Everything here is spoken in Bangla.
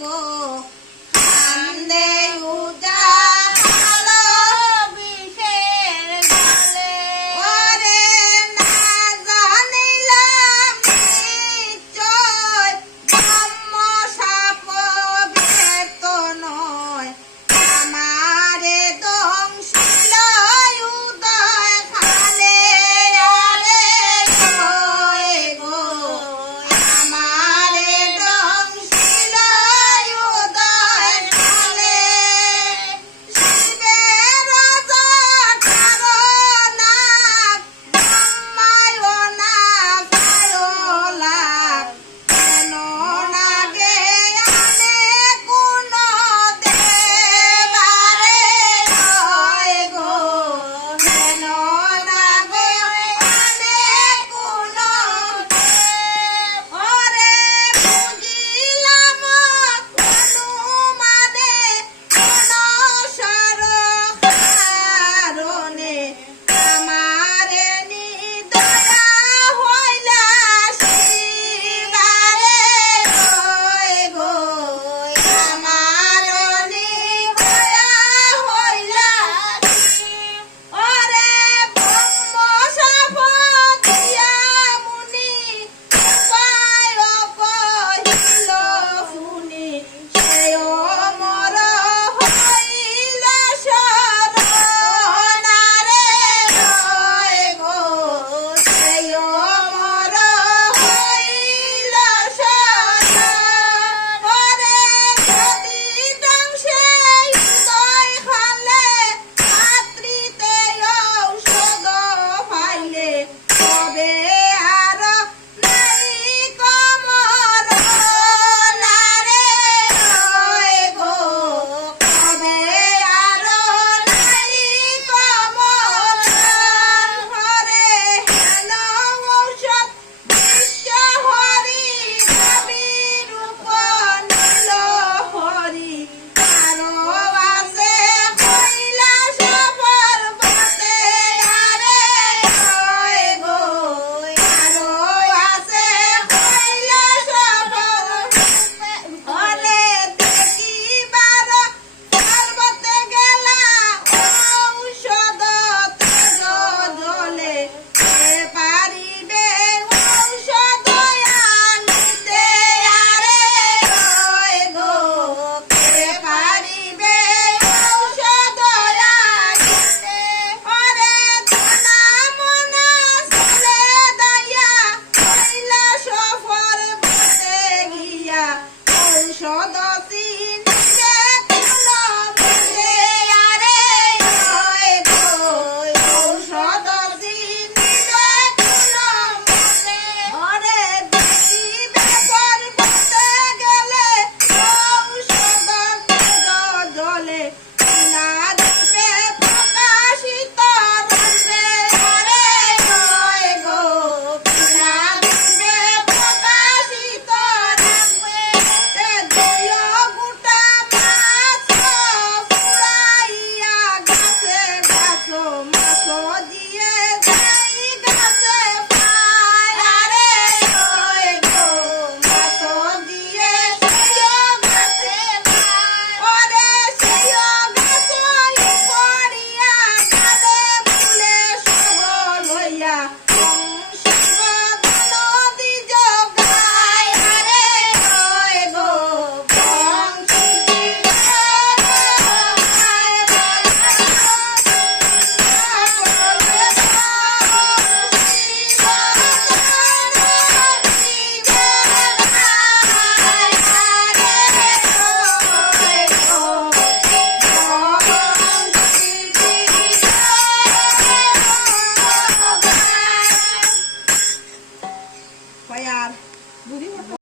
গো